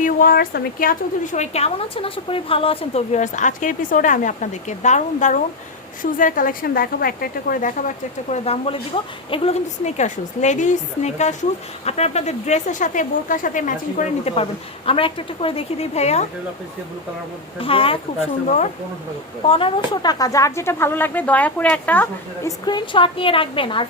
Viewers আমি কেয়া চৌধুরী সবাই কেমন আছেন? আশা করি ভালো আছেন তো ভিউয়ার্স আজকের এপিসোডে আমি আপনাদেরকে দারুণ দারুণ শুজের কালেকশন দেখাবো। একটা একটা করে দেখাবো একটা একটা করে দাম বলে দিব। এগুলো কিন্তু sneaker shoes ladies sneaker shoes আপনারা আপনাদের ড্রেসের সাথে বোরকার সাথে ম্যাচিং করে নিতে পারবেন। আমরা একটা একটা করে দেখিয়ে দিই ভাইয়া। হ্যাঁ, খুব সুন্দর। পনেরোশো টাকা। যার যেটা ভালো লাগবে দয়া করে একটা স্ক্রিনশট নিয়ে রাখবেন। আর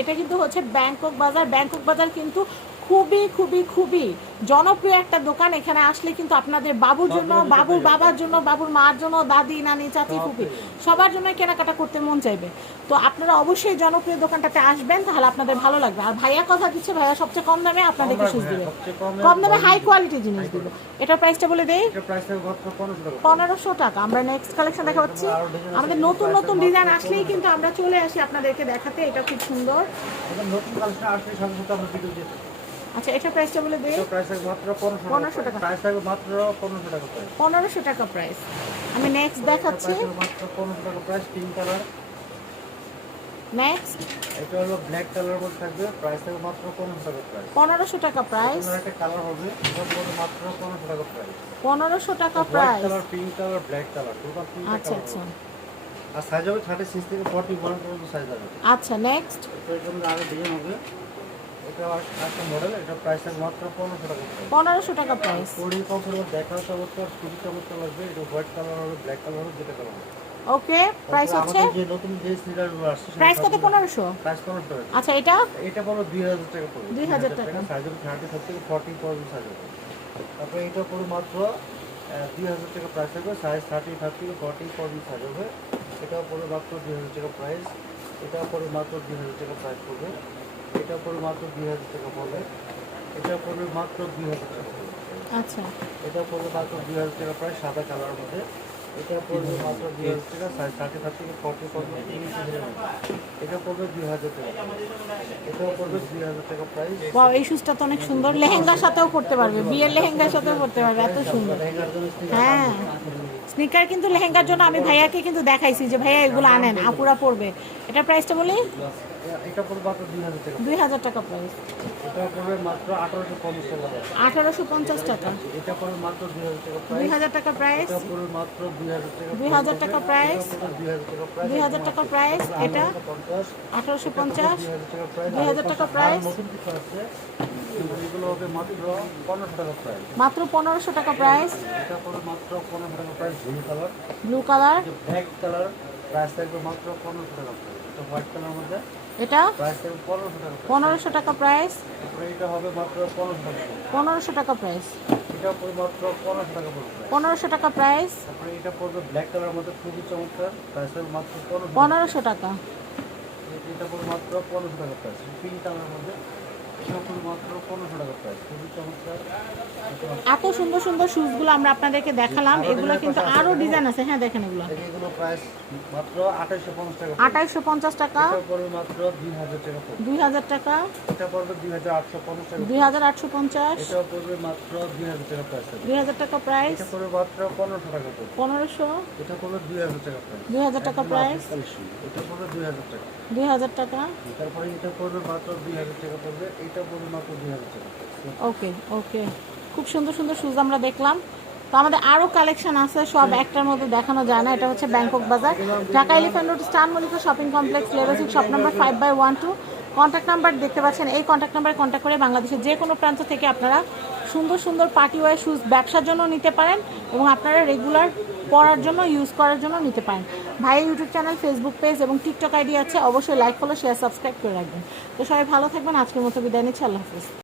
এটা কিন্তু হচ্ছে ব্যাংকক বাজার। ব্যাংকক বাজার কিন্তু খুবই খুবই খুবই জনপ্রিয় একটা দোকান। এখানে আসলে কিন্তু আপনাদের বাবুর জন্য বাবুর বাবার জন্য বাবুর মার জন্য দাদি নানি চাচি ফুপি সবার জন্য কেনাকাটা করতে মন চাইবে। তো আপনারা অবশ্যই জনপ্রিয় দোকানটাতে আসবেন তাহলে আপনাদের ভালো লাগবে। আর ভাইয়া কথা দিচ্ছে ভাইয়া সবচেয়ে কম দামে আপনাদেরকে সুজ দিবে। কম দামে হাই কোয়ালিটি জিনিস দিবে। এটার প্রাইসটা বলে দেই? পনেরোশো টাকা। আমরা নেক্সট কালেকশন দেখা পাচ্ছি আমাদের নতুন নতুন ডিজাইন আসলেই কিন্তু আমরা চলে আসি আপনাদেরকে দেখাতে। এটা খুব সুন্দর। আচ্ছা এটার প্রাইসটা বলে দেই পনেরোশো টাকা। পনেরোশো টাকা। প্রাইস আমি নেক্সট দেখাচ্ছি। নেক্সট এটা হলো ব্ল্যাক কালার মধ্যে থাকবে। প্রাইস থাকবে মাত্র পনেরোশো টাকা প্রাইস টাকা প্রাইস একটা কালার হবে। এটা মাত্র টাকা প্রাইস টাকা price colour pink colour black colour total তিনটা আচ্ছা আচ্ছা। আর সাইজ হবে থেকে পর্যন্ত সাইজ হবে। আচ্ছা নেক্সট তো এর জন্য আরও ডিজাইন হবে। এটা একটা মডেল এটা প্রাইস মাত্র পনেরোশো টাকা প্রাইস পনেরোশো টাকা প্রাইস কোডি কমফোর্ট দেখা চমৎকার খুবই চমৎকার লাগবে এটা হোয়াইট কালার হবে ব্ল্যাক কালার হবে যেটা কালার ওকে প্রাইস হচ্ছে? যে নতুন যে আসছে প্রাইস কত? প্রাইস আচ্ছা এটা? এটা দুই হাজার টাকা পড়বে 2000 টাকা। সাইজ হবে থেকে ফর্টি পর্যন্ত সাইজ হবে তারপরে এটা পড়বে মাত্র দুই হাজার টাকা প্রাইস থাকবে। সাইজ থার্টি ফাইভ থেকে ফর্টি পর্যন্ত সাইজ হবে। এটাও পড়বে মাত্র দুই হাজার টাকা প্রাইস এটাও পড়বে মাত্র দুই হাজার টাকা প্রাইস পড়বে। এটা পড়বে মাত্র দুই হাজার টাকা পড়বে। এটা পড়বে মাত্র দুই হাজার টাকা। পড়বে আচ্ছা। এটা পড়বে মাত্র দুই হাজার টাকা প্রাইস সাদা কালার মধ্যে। এটা পড়বে মাত্র দুই হাজার টাকা সাইজ থার্টি ফাইভ থেকে ফর্টি তিরিশ হাজার এটা পড়বে দুই হাজার টাকা। এটাও পড়বে দুই হাজার টাকা প্রাইস ওয়াও এই শুজটা তো অনেক সুন্দর। লেহেঙ্গার সাথেও পড়তে পারবে। বিয়ের লেহেঙ্গার সাথেও পড়তে পারবে। এত সুন্দর। হ্যাঁ। স্নিকার কিন্তু লেহেঙ্গার জন্য আমি ভাইয়াকে কিন্তু দেখাইছি যে ভাইয়া এগুলো আনেন। আপুরা পড়বে এটা প্রাইসটা বলি? এটা পড়বে মাত্র দুই হাজার টাকা। দুই হাজার টাকা প্রাইস এটা পড়বে মাত্র আঠারোশো পঞ্চাশ টাকা। আঠারোশো পঞ্চাশ টাকা। এটা পড়বে মাত্র দুই হাজার টাকা দুই প্রাইস হাজার টাকা প্রাইস এটা পড়বে মাত্র দুই হাজার টাকা দুই হাজার টাকা প্রাইস দুই হাজার টাকা প্রাইস এটা পঞ্চাশ। আঠারোশো পঞ্চাশ। দুই হাজার টাকা প্রাইস মাত্র পনেরোশো টাকা প্রাইস মাত্র পনেরোশো টাকা প্রাইস এটা পড়বে মাত্র পনেরোশো টাকা price blue colour blue colour black colour price থাকবে মাত্র পনেরোশো টাকা প্রাইস হোয়াইট কালার মধ্যে। এটা? পনেরোশো টাকা প্রাইস এটা হবে মাত্র পনেরোশো টাকা। প্রাইস এটা মাত্র পনেরোশো টাকা পড়বে। পনেরোশো টাকা প্রাইস এটা পড়বে ব্ল্যাক কালারের মধ্যে খুবই চমৎকার। প্রাইস মাত্র পনেরোশো পনেরোশো টাকা। এটা পড়বে মাত্র পনেরোশো টাকা প্রাইস পিঙ্ক কালারের মধ্যে। এত সুন্দর সুন্দর শুজগুলো আমরা আপনাদেরকে দেখালাম এগুলো কিন্তু আরও ডিজাইন আছে হ্যাঁ দেখেন এগুলো এগুলো প্রাইস মাত্র আঠাইশশো পঞ্চাশ টাকা আঠাইশশো পঞ্চাশ টাকা এটা পড়বে মাত্র দুই হাজার টাকা পড়বে দুই হাজার টাকা এটা পড়বে টাকা দুই হাজার আটশো পঞ্চাশ এটাও পড়বে মাত্র দুই হাজার টাকা প্রাইস হবে দুই হাজার টাকা প্রাইস এটা পড়বে মাত্র টাকা এটা পড়বে টাকা প্রাইস টাকা প্রাইস এটা পড়বে দুই হাজার টাকা দুই হাজার টাকা তারপরে এটা পড়বে মাত্র টাকা পড়বে এটা পড়বে মাত্র দুই হাজার টাকা ওকে ওকে। খুব সুন্দর সুন্দর শুজ আমরা দেখলাম। তো আমাদের আরও কালেকশন আছে সব একটার মধ্যে দেখানো যায় না। এটা হচ্ছে Bangkok Bazar Dhaka Elephant Road Star Mollika shopping complex লেরোসিক shop number five by one two contact number দেখতে পাচ্ছেন। এই কন্ট্যাক্ট নাম্বারে কন্ট্যাক্ট করে বাংলাদেশের যে কোনো প্রান্ত থেকে আপনারা সুন্দর সুন্দর পার্টি ওয়ার শুজ ব্যবসার জন্য নিতে পারেন এবং আপনারা রেগুলার পড়ার জন্য ইউজ করার জন্য নিতে পারেন। ভাইয়ের ইউটিউব চ্যানেল ফেসবুক পেজ এবং টিকটক আইডি আছে। অবশ্যই লাইক ফলো শেয়ার সাবস্ক্রাইব করে রাখবেন। তো সবাই ভালো থাকবেন। আজকের মতো বিদায় নিচ্ছি। আল্লাহ হাফিজ।